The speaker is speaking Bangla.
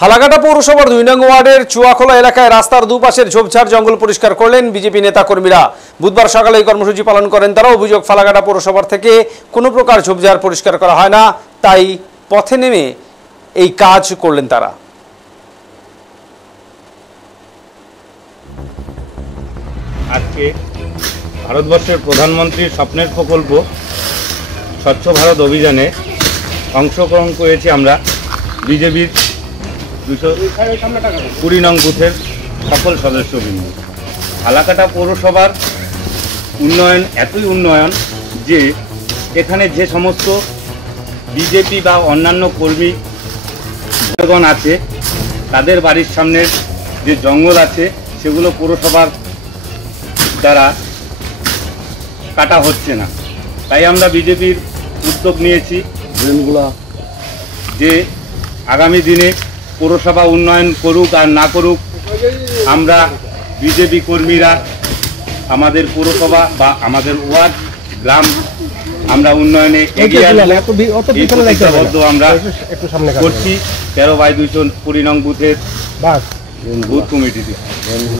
ফালাকাটা পৌরসভার ২ নং ওয়ার্ডের চুয়াখোলা এলাকায় রাস্তার দুপাশের ঝোপঝাড় জঙ্গল পরিষ্কার করলেন বিজেপি নেতা কর্মীরা। বুধবার সকালে এই কর্মসূচি পালন করেন তারা। অভিযোগ, ফালাকাটা পৌরসভার থেকে কোনো প্রকার ঝোপঝাড় পরিষ্কার করা হয় না, তাই পথে নেমে এই কাজ করলেন তারা। আজকে ভারতবর্ষের প্রধানমন্ত্রীর স্বপ্নের প্রকল্প স্বচ্ছ ভারত অভিযানে অংশগ্রহণ করেছি আমরা বিজেপির 220 নং বুথের সকল সদস্যবৃন্দ। ফালাকাটা পৌরসভার উন্নয়ন এতই উন্নয়ন যে এখানে যে সমস্ত বিজেপি বা অন্যান্য কর্মীগণ আছে তাদের বাড়ির সামনের যে জঙ্গল আছে সেগুলো পৌরসভার দ্বারা কাটা হচ্ছে না। তাই আমরা বিজেপির উদ্যোগ নিয়েছি যে আগামী দিনে পৌরসভা উন্নয়ন করুক আর না করুক, আমরা বিজেপি কর্মীরা আমাদের পৌরসভা বা আমাদের ওয়ার্ড গ্রাম আমরা উন্নয়নে এগিয়ে আমরা করছি 13/220 নং বুথের বুথ কমিটিতে।